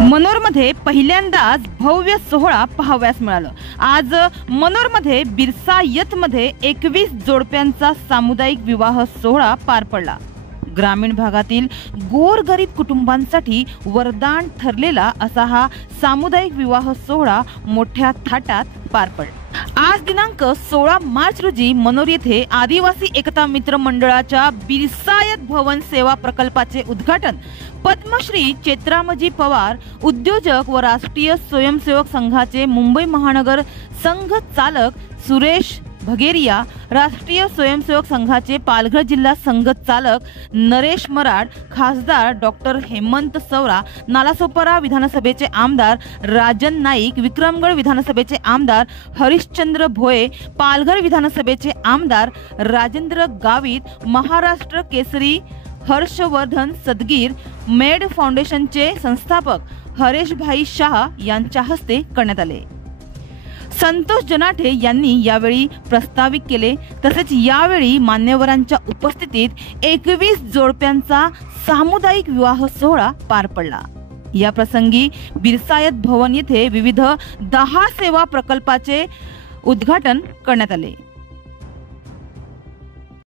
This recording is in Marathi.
मनोरमध्ये पहिल्यांदाच भव्य सोहळा पाहावयास मिळाला। आज मनोरमध्ये बिरसायतमध्ये 21 जोडप्यांचा सामुदायिक विवाह सोहळा पार पडला। ग्रामीण भागातील गोरगरीब कुटुंबांसाठी वरदान ठरलेला असा हा सामुदायिक विवाह सोहळा मोठ्या थाटात पार पडला। आज दिनांक 16 मार्च रोजी मनोर येथे आदिवासी एकता मित्र मंडळाच्या बिरसायत भवन सेवा प्रकल्पाचे उद्घाटन पद्मश्री चेत्रामजी पवार उद्योजक व राष्ट्रीय स्वयंसेवक संघाचे मुंबई महानगर संघ चालक सुरेश भगेरिया, राष्ट्रीय स्वयंसेवक संघाचे पालघर जिल्हा संघ चालक नरेश मराड, खासदार डॉक्टर हेमंत सवरा, नालासोपारा विधानसभेचे आमदार राजन नाईक, विक्रमगड विधानसभेचे आमदार हरिश्चंद्र भोये, पालघर विधानसभेचे आमदार राजेंद्र गावित, महाराष्ट्र केसरी हर्षवर्धन सदगीर, मेड फाउंडेशनचे संस्थापक हरेशभाई शाह यांच्या हस्ते करण्यात आले। संतोष जनाठे यांनी यावेळी प्रस्तावित केले। तसेच यावेळी मान्यवरांच्या उपस्थितीत 21 जोडप्यांचा सामुदायिक विवाह सोहळा पार पडला। या प्रसंगी बिरसायत भवन येथे विविध 10 सेवा प्रकल्पाचे उद्घाटन करण्यात आले।